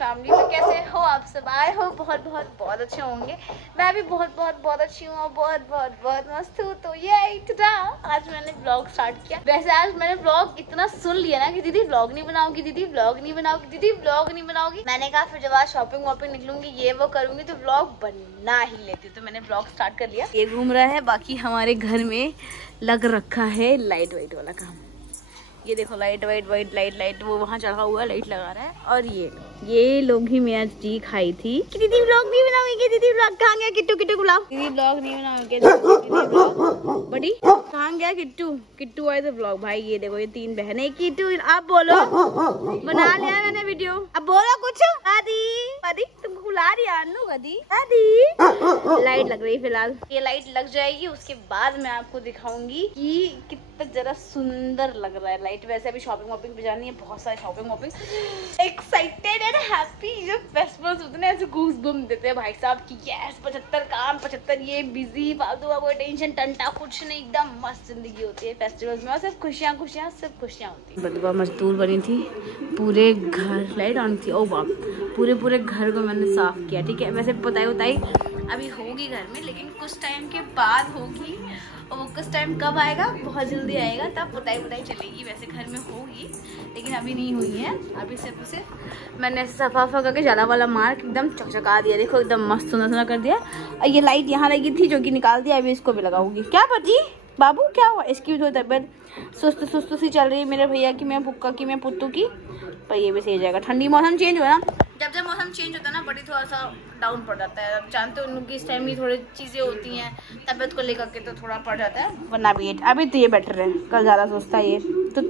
Family. तो कैसे हो आप सब? आए हो बहुत बहुत बहुत अच्छे होंगे। मैं भी बहुत बहुत बहुत अच्छी हूँ और बहुत बहुत बहुत मस्त हूँ। तो ये टुडे आज मैंने ब्लॉग स्टार्ट किया। वैसे आज मैंने ब्लॉग इतना सुन लिया ना कि दीदी ब्लॉग नहीं बनाओगी, दीदी ब्लॉग नहीं बनाओगी, दीदी ब्लॉग नहीं बनाओगी। मैंने कहा फिर जब आज शॉपिंग वॉपिंग निकलूंगी ये वो करूंगी तो ब्लॉग बना ही लेती हूँ। तो मैंने ब्लॉग स्टार्ट कर लिया। ये घूम रहा है, बाकी हमारे घर में लग रखा है लाइट वाइट वाला काम। ये देखो लाइट वाइट लाइट वो वहाँ चढ़ा हुआ लाइट लगा रहा है। और ये लोग ही मैं आज जी खाई थी कि दीदी ब्लॉग नहीं बनाओगे, दीदी ब्लॉग कहाँ गया किट्टू, किट्टू बुलाओ, दीदी ब्लॉग नहीं बनाओगे, दीदी ब्लॉग बड़ी कहाँ गया किट्टू, किट्टू आए तो ब्लॉग। भाई ये देखो ये 3 बहनें, किट्टू आप बोलो, बना लिया मैंने वीडियो, अब बोलो कुछ। दादी दादी तुमको बुला रही है दादी, दादी लाइट लग रही फिलहाल, ये लाइट लग जाएगी उसके बाद मैं आपको दिखाऊंगी कि कितना जरा सुंदर लग रहा है लाइट। वैसे अभी शॉपिंग वॉपिंग पे जानी है, बहुत सारी शॉपिंग वॉपिंग, एक्साइटेड एंड हैप्पी। जब फेस्टिवल्स होते हैं ना ऐसे गूज बम देते हैं भाई साहब की यस 75 काम 75 ये बिजी फालतू का कोई टेंशन टंटा कुछ नहीं, एकदम मस्त जिंदगी होती है फेस्टिवल्स में और सिर्फ खुशियाँ खुशियाँ सिर्फ खुशियाँ होती है। बदबा मजदूर बनी थी, पूरे घर लाइट ऑन थी। ओ बाप, पूरे घर को मैंने साफ किया। ठीक है, वैसे बताई अभी होगी घर में, लेकिन कुछ टाइम के बाद होगी और वो कुछ टाइम कब आएगा, बहुत जल्दी आएगा, तब बताई चलेगी। वैसे घर में होगी लेकिन अभी नहीं हुई है। अभी सिर्फ उसे मैंने सफा करके जला वाला मार एकदम चकचका दिया। देखो एकदम मस्त सुना कर दिया। और ये लाइट यहाँ लगी थी जो कि निकाल दिया, अभी इसको भी लगाऊंगी। क्या पति बाबू क्या हुआ? इसकी भी थोड़ी तबियत सुस्त सी चल रही है मेरे भैया की, मैं पुक्का की, मैं पुत्तू की, पर ये भी सही हो जाएगा। ठंडी मौसम चेंज हो ना, जब मौसम चेंज होता है ना बड़ी थोड़ा सा डाउन पड़ जाता है। अब जानते हो उन लोग की इस टाइम की थोड़ी चीज़ें होती हैं तबियत को लेकर के, तो थोड़ा पड़ जाता है, वरना भी अभी तो ये बेटर है, कल ज़्यादा सोचता है ये। तो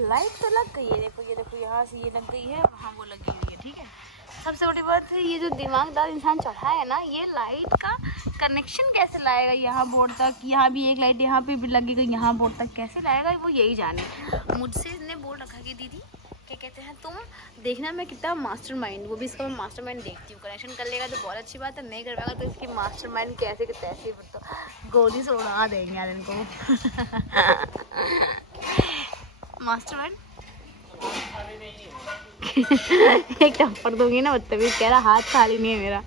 लाइट तो लग गई है, ये देखो यहाँ से ये लग गई है, वहाँ वो लगी हुई है। ठीक है, सबसे बड़ी बात है ये जो दिमागदार इंसान चढ़ा है ना, ये लाइट का कनेक्शन कैसे लाएगा यहाँ बोर्ड तक, यहाँ भी एक लाइट यहाँ पे भी लगेगा, यहाँ बोर्ड तक कैसे लाएगा वो यही जाने। मुझसे इसने बोल रखा कि दीदी क्या कहते हैं तुम देखना मैं कितना मास्टरमाइंड, वो भी इसका मैं मास्टरमाइंड देखती हूँ। कनेक्शन कर लेगा तो बहुत अच्छी बात है, नहीं कर पाएगा तो इसकी मास्टरमाइंड कैसे के तैसे तो गोली से उड़ा देंगे यार इनको। मास्टरमाइंड एक टप्पड़ दूंगी ना, बदतमीज कह रहा हाथ खाली नहीं है मेरा।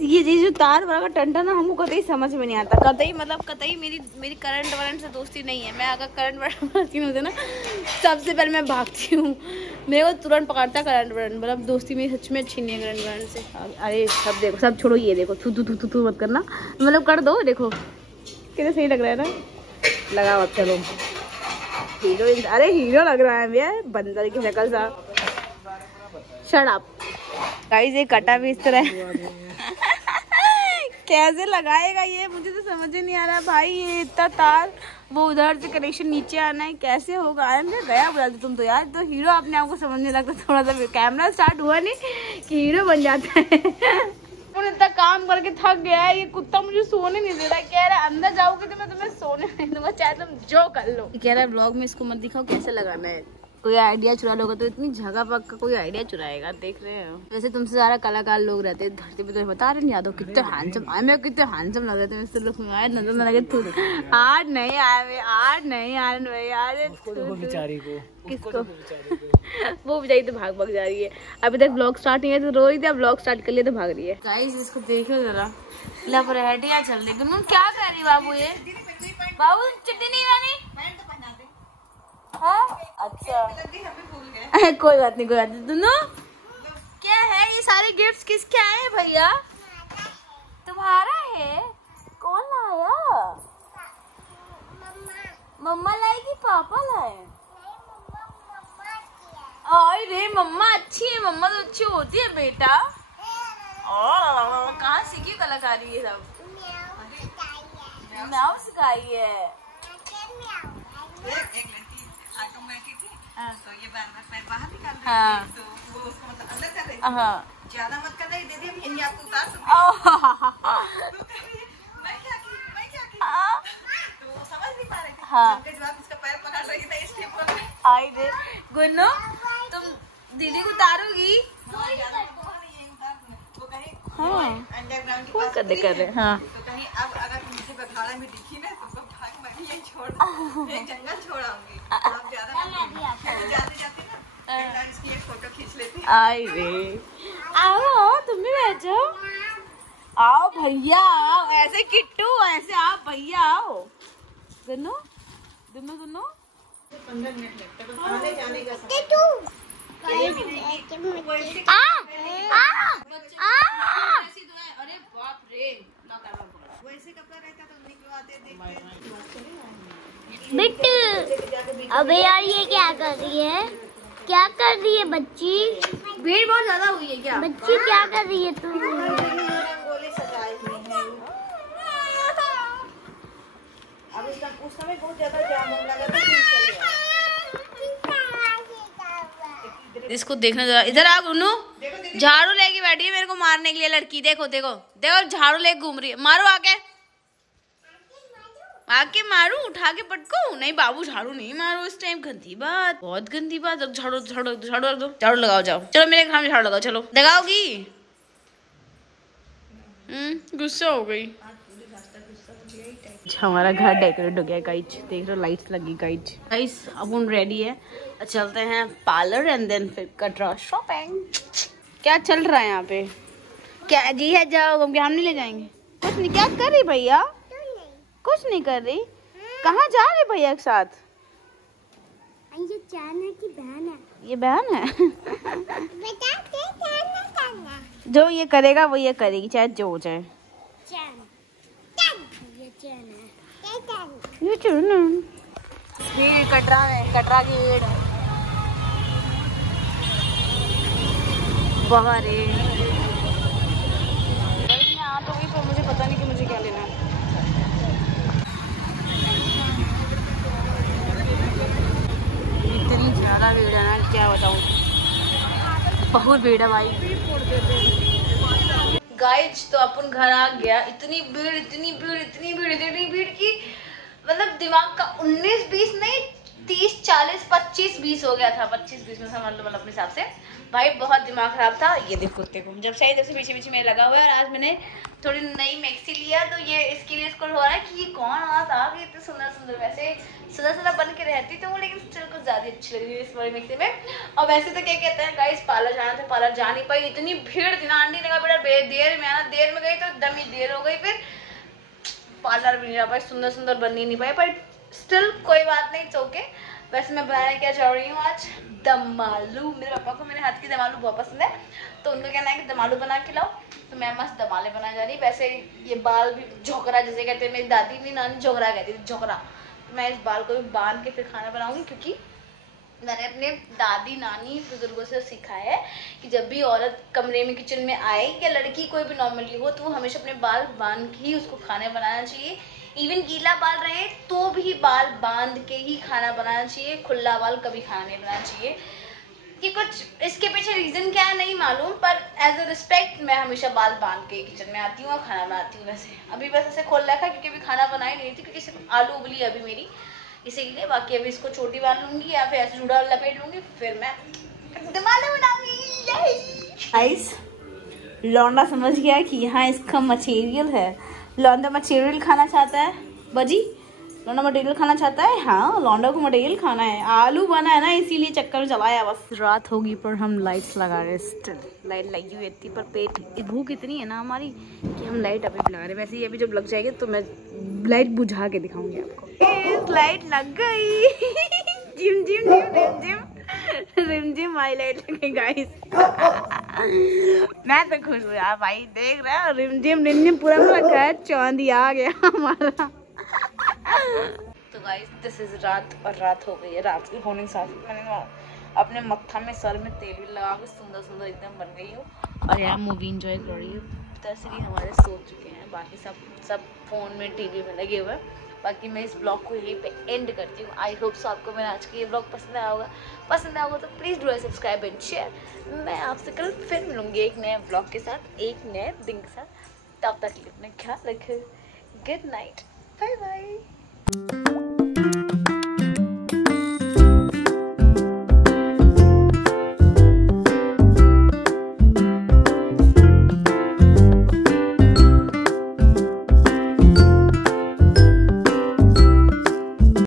ये जो तार वाला टंटा ना हमको कतई समझ में नहीं आता, कतई मेरी करंट वरंट से दोस्ती नहीं है। मैं अगर करंट वरंट होते ना सबसे पहले मैं भागती हूँ, मेरे को तुरंत पकड़ता करंट वरंट, मतलब दोस्ती मेरी सच में अच्छी नहीं है करंट वरंट से। अरे सब देखो, सब छोड़ो, ये देखो थू मत करना, मतलब कर दो। देखो कितना सही लग रहा है ना, लगाओ अब चलो। हीरो, अरे हीरो लग रहा है भैया, बंदर की शक्ल सा। शट अप गाइस, ये कटा भी इस तरह कैसे लगाएगा ये, मुझे तो समझ ही नहीं आ रहा भाई। ये इतना तार वो उधर से कनेक्शन नीचे आना है, कैसे होगा? आया मैं गया बुला दो तुम तो यार, तो हीरो अपने आप को समझने लगता। थोड़ा सा कैमरा स्टार्ट हुआ नहीं कि हीरो बन जाता है। इतना काम करके थक गया है, ये कुत्ता मुझे सोने नहीं दे रहा, कह रहा है अंदर जाओगे तो मैं तुम्हें सोने नहीं दूंगा, चाहे तुम जो कर लो। कह रहा है ब्लॉग में इसको मत दिखाओ कैसे लगाना है, कोई आइडिया चुरा लोगे तो इतनी जगह पक का कोई आइडिया चुराएगा, देख रहे हो। वैसे तुमसे ज़्यादा कलाकार लोग रहते हैं धरती पे, तुम्हें बता रहे नहीं, यादव कितने हैंडसम आए, मैं कितने हैंडसम लग रहे थे, मुझसे लोग आए नजर न लगे। आज नहीं आए, आज नहीं आए भाई, आज बेचारी को, किसको वो बेचारी तो भाग जा रही है। अभी तक ब्लॉग स्टार्ट नहीं है तो रो रही थी, अब ब्लॉग स्टार्ट कर लिया तो भाग रही है। गाइस इसको देखो जरा, लपरेटियां चल रही। तुम क्या कर रही बाबू? ये बाबू चिट्ठी नहीं बनी, हाँ अच्छा कोई बात नहीं दोनों। क्या है ये सारे गिफ्ट्स किसके आए हैं भैया? तुम्हारा है? कौन लाया? मम्मा लाएगी पापा लाए? अरे मम्मा अच्छी है, मम्मा तो अच्छी होती है बेटा। और कहाँ सीखी कलाकारी? ये सब म्याऊ सिखाई है। तो ये पैर बाहर निकाल रही थी, तो वो उसको मतलब अंदर कर रही थी, ज्यादा मत कर रही दीदी, हम ये आपको उतार सकते हैं। तो मैं क्या की तो वो समझ नहीं पा रही थी। जब इसका पैर पकड़ रही थी इसलिए बोल रही। आई दे गुन्नू, तुम दीदी को उतारोगी? वो कहीं अंडरग्राउंड के पास कर रहे। हाँ तो कहीं अब अगर मुझे बघाड़ा में दिखी ना तो भाग मैं यही छोड़ जंगल छोड़ाऊंगी। आप ज्यादा जाते ना इसकी एक फोटो खींच लेते हैं। आई रे, आओ तुम भी बैठ जाओ। आओ भैया आओ, ऐसे किट्टू ऐसे आप भैया आओ। दोनों दोनों दोनों 15 मिनट लगता है आने जाने का। अरे बाप रे, वैसे कपड़ा रहता तो निकलवाते देखते। बिट्टू, अबे यार ये क्या कर रही है? क्या कर रही है बच्ची? भीड़ बहुत ज्यादा हुई है क्या? बच्ची क्या कर रही है तू? रंगोली सजाई हुई है। अब उस समय बहुत ज्यादा जाम लगा था। इसको देखना जरा, इधर आ गुन्नू। झाड़ू लेके बैठी है मेरे को मारने के लिए लड़की। देखो देखो देखो, झाड़ू लेके घूम रही है। मारो आके, आके मारू, उठा के पटको। नहीं बाबू झाड़ू नहीं मारो इस टाइम, गंदी बात, बहुत गंदी बात। झाड़ू झाड़ू झाड़ू रख दो, झाड़ू लगाओ जाओ। चलो मेरे घर में झाड़ू लगाओ, चलो लगाओगी। गुस्सा हो गई। हमारा घर डेकोरेट हो गया गाइज, देख रहे हो लाइट्स लगी गाइज। गाइज अब हम रेडी है, चलते हैं पार्लर एंड देन फिर कटरा शॉपिंग। क्या चल रहा है यहाँ पे? क्या जी है, जाओ हम नहीं ले जाएंगे। कुछ नहीं, क्या कर रही भैया? कुछ नहीं कर रही। कहाँ जा रहे भैया के साथ? ये चाना की बहन है। ये बहन है। जो ये करेगा वो ये करेगी, चाहे जो हो जाए। ये भीड़ कटरा में, कटरा की भीड़ बाहर है। मैं आ तो गई पर मुझे पता नहीं कि मुझे क्या लेना है। इतनी ज्यादा भीड़ है ना, क्या बताऊं, बहुत भीड़ है भाई। गाइज तो अपन घर आ गया। इतनी भीड़ इतनी भीड़ इतनी भीड़ इतनी भीड़ की मतलब दिमाग का 19-20 नहीं 30-40-25-20 हो गया था। 25-20 में समझ लो, मतलब अपने हिसाब से भाई बहुत दिमाग खराब था। ये देखो देखो, जब से पीछे पीछे मेरे लगा हुआ है। और आज मैंने थोड़ी नई मैक्सी लिया, तो ये इसके लिए इसको हो रहा है कि ये कौन आता है, इतने सुंदर सुंदर। वैसे सुंदर बन के रहती तो वो, लेकिन स्टिल कुछ ज्यादा अच्छी लग रही है इस वाली मैक्सी में। और वैसे तो क्या कहते हैं गाइस, पार्लर जाना था, पार्लर जा नहीं पाई, इतनी भीड़ थी ना। आंटी ने कहा बेटा देर में आना, देर में गई तो दमी देर हो गई, फिर पार्लर भी नहीं जा पाई, सुंदर सुंदर बन ही नहीं पाई। पर स्टिल कोई बात नहीं, चौके। वैसे मैं बनाने क्या चाह रही हूँ आज, दम आलू। मेरे पापा को मेरे हाथ की दम आलू बहुत पसंद है, तो उनको कहना है कि दम आलू बना के लाओ, तो मैं मस्त दम आलू बना जा रही। वैसे ये बाल भी झोकरा जैसे कहते हैं, मेरी दादी भी नानी झोकरा कहती थी, झोकरा। तो मैं इस बाल को भी बांध के फिर खाना बनाऊंगी, क्योंकि मैंने अपने दादी नानी बुजुर्गों से सीखा है कि जब भी औरत कमरे में किचन में आए, या लड़की कोई भी नॉर्मली हो, तो वो हमेशा अपने बाल बांध के ही उसको खाना बनाना चाहिए। इवन गीला बाल रहे तो भी बाल बांध के ही खाना बनाना चाहिए, खुला बाल कभी खाना नहीं बनाना चाहिए। कि कुछ इसके पीछे रीज़न क्या है नहीं मालूम, पर एज अ रिस्पेक्ट मैं हमेशा बाल बांध के किचन में आती हूँ और खाना बनाती हूँ। वैसे अभी बस ऐसे खोल रखा क्योंकि अभी खाना बना ही नहीं थी, क्योंकि सिर्फ आलू उबली है अभी मेरी, इसीलिए। बाकी अभी इसको छोटी बांध लूँगी या फिर ऐसे जुड़ा लपेट लूँगी, फिर मैं दमालू बनाऊंगी। गाइस लौंडा समझ गया कि यहाँ इसका मटेरियल है। लौंडा मटेरियल खाना चाहता है, बजी लौंडा मटेरियल खाना चाहता है। हाँ लौंडा को मटेरियल खाना है, आलू बना है ना, इसीलिए चक्कर में चलाया बस। रात होगी पर हम लाइट्स लगा रहे हैं, स्टिल लाइट लगी हुई थी, पर पेट भूख इतनी है ना हमारी कि हम लाइट अभी लगा रहे हैं। वैसे ये अभी जब लग जाएगी तो मैं लाइट बुझा के दिखाऊंगी आपको। लाइट लग गई। जिम जिम जिम जिम जिम रिम जिम माई लाइट लगी गाइस। मैं तो खुश हूँ यार भाई, देख रहे हो रिम जिम पूरा रखा है, चौंधी आ गया हमारा। तो गाइस दिस इज रात, और रात हो गई है। रात की होने के साथ मैंने अपने मत्था में सर में तेल भी लगा के सुंदर सुंदर एकदम बन गई हूँ, और यार मूवी इंजॉय कर रही हूँ। तस्वीर हमारे सो चुके हैं, बाकी सब फ़ोन में टीवी में लगे हुए हैं। बाकी मैं इस ब्लॉग को यहीं पे एंड करती हूँ। आई होप सो आपको मेरा आज का ये ब्लॉग पसंद आया होगा। पसंद आया होगा तो please do subscribe and share. मैं आपसे कल फिर मिलूँगी एक नए ब्लॉग के साथ, एक नए दिन के साथ। तब तक अपना ख्याल रखें। Good night, bye bye.